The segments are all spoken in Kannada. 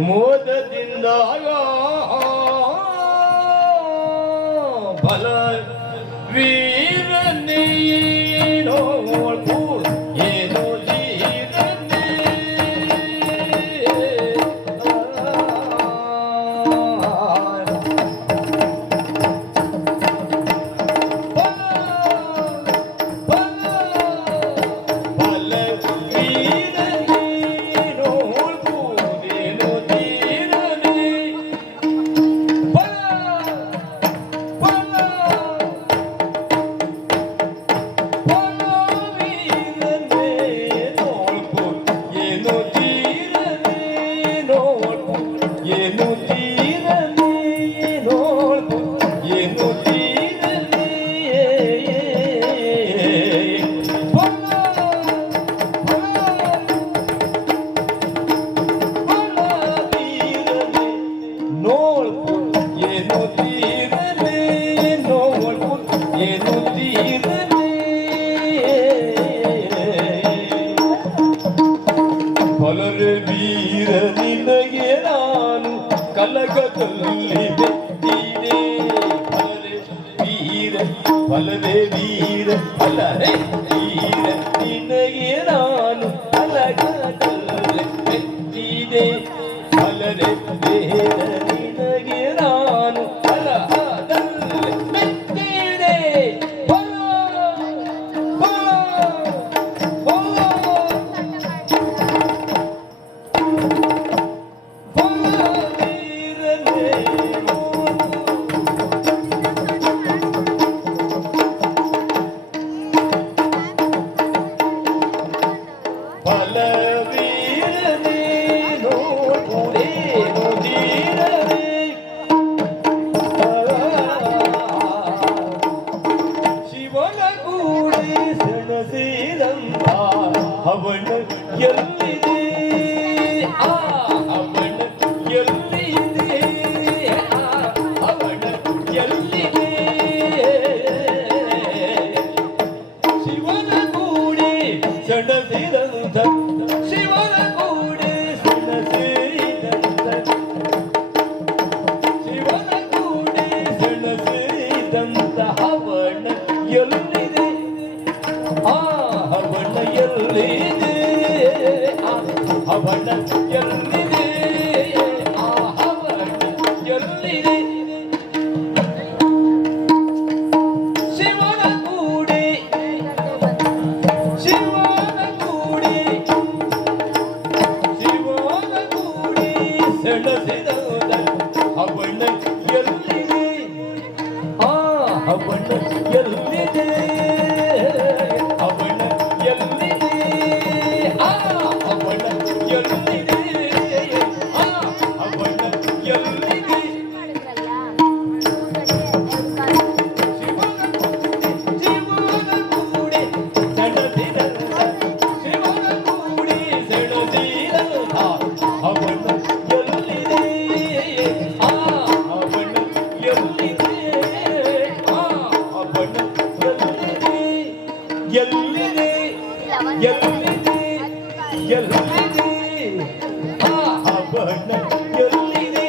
ಮೋದದಿಂದ ಫಲ ವೀರನೇನೋ ಏನೋ ಜೀರನೇ ವೀರ ನಿನಗೆ ನಾನು ಕಲಗದಲ್ಲಿ ಬೆಟ್ಟಿದೆ ಫಲವೇ ವೀರ ಫಲವೇ ವೀರ ನಿನಗೆ ನಾನು ಕಲಗದಲ್ಲಿ ಬೆಟ್ಟಿದೆ ಫಲವೇ ವೀರ ನಿನಗೆ ನಾನು ಕಲಗದಲ್ಲಿ ಬೆಟ್ಟಿದೆ ಅವನ ಎಲ್ಲಿದೆ ಅವನ ಎಲ್ಲಿದೆ ಅವನ ಎಲ್ಲಿದೆ ಶಿವನ ಕೂಡಿ ಸಡದಿರಂತ ಶಿವನ ಕೂಡಿ ಸಡಸಿದಂತ ಶಿವನ ಕೂಡಿ ಸಡಸಿದಂತ ಅವನ ಎಲ್ಲಿದೆ ಅವನ ಎಲ್ಲಿದೆ ಅವನ ಎಲ್ಲಿದೆ ಅವನ ಎಲ್ಲಿದೆ ಶಿವನ ಕೂಡಿ ಶಿವನ ಕೂಡಿ ಶಿವನ ಕೂಡಿ ಸೆಳೆಸಿದ ಅವನ ಎಲ್ಲಿದೆ ಅವನ ಎಲ್ಲಿದೆ ಅವನ ಎಲ್ಲಿದೆ ಅವನ ಎಲ್ಲಿದೆ ಅವನ ಎಲ್ಲಿದೆ ಶಿವನ ಕೂಡಿ ಸೆಳೆದಿರಂತ ಶಿವನ ಕೂಡಿ ಸೆಳೆದಿರಂತ ಅವನ ಎಲ್ಲಿದೆ ಅವನ ಎಲ್ಲಿದೆ ಅವನ ಎಲ್ಲಿದೆ ಎಲ್ಲಿದೆ ಎಲ್ಲಿದೆ ಅವನ ಎಲ್ಲಿದೆ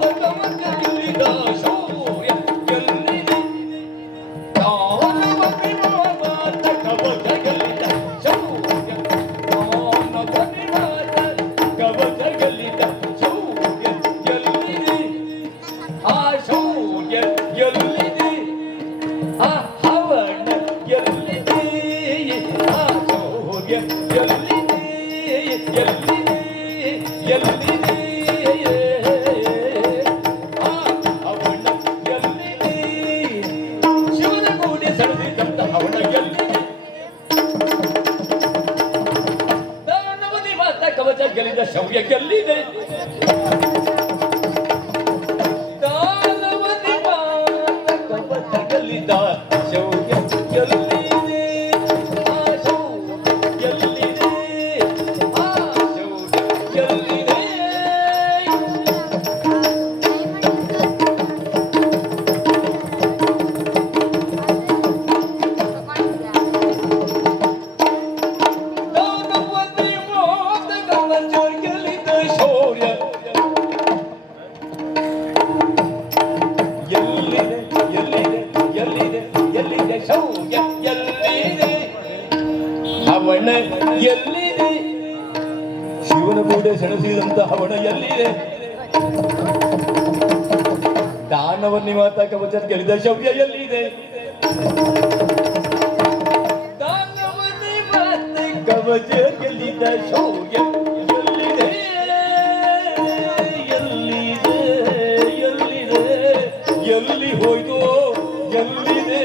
ತಗಮಗಲಿದ ಶೋಯ ಎಲ್ಲಿದೆ ತಗಮಗಲಿದ ಶೋಯ ತಗಮಗಲಿದ ಶೋಯ ಎಲ್ಲಿದೆ ಆ ಶೋಯ ಎಲ್ಲಿದೆ ಅವನ ಎಲ್ಲಿದೆ ಆ ಶೋಯ ಎಲ್ಲಿದೆ ಎಲ್ಲಿದೆ ಎಲ್ಲಿದೆ ಅವನ ಎಲ್ಲಿದೆ ಶಿವನ ಕೂಡಿ ಸೆಳೆದಿದ್ದಂತ ಅವನ ಎಲ್ಲಿದೆ ದಾನವದಿ ಮಾತ ಕವಚ ಗೆಲ್ಲಿದ ಶೌರ್ಯ ಗೆಲ್ಲಿದೆ ದಾನವದಿ ಮಾತ ಕವಚ ಗೆಲ್ಲಿದ ಶೌರ್ಯ ಗೆಲ್ಲಿದೆ ಆ ಶೌರ್ಯ ಗೆಲ್ಲಿದೆ ಆ ಶೌರ್ಯ ಗೆಲ್ಲಿದೆ ದಾನವದಿ ಮಾತ ಗೆಲ್ಲಿದ ಶೌರ್ಯ ಎಲ್ಲಿದೆ ಹವಣ ಎಲ್ಲಿದೆ ಶಿವನ ಕೂಡ ಸೆಣಸಿದಂತ ಹವಣ ಎಲ್ಲಿದೆ ದಾನವ ನಿವಾತ ಕವಚ ಗೆಲ್ಲಿದ ಶೌರ್ಯ ಎಲ್ಲಿದೆ ದಾನವ ನಿವಾತ ಕವಚ ಗೆಲ್ಲಿದ ಶೌರ್ಯ ಎಲ್ಲಿದೆ ಎಲ್ಲಿದೆ ಎಲ್ಲಿದೆ ಎಲ್ಲಿ ಹೋಯ್ತು ಎಲ್ಲಿದೆ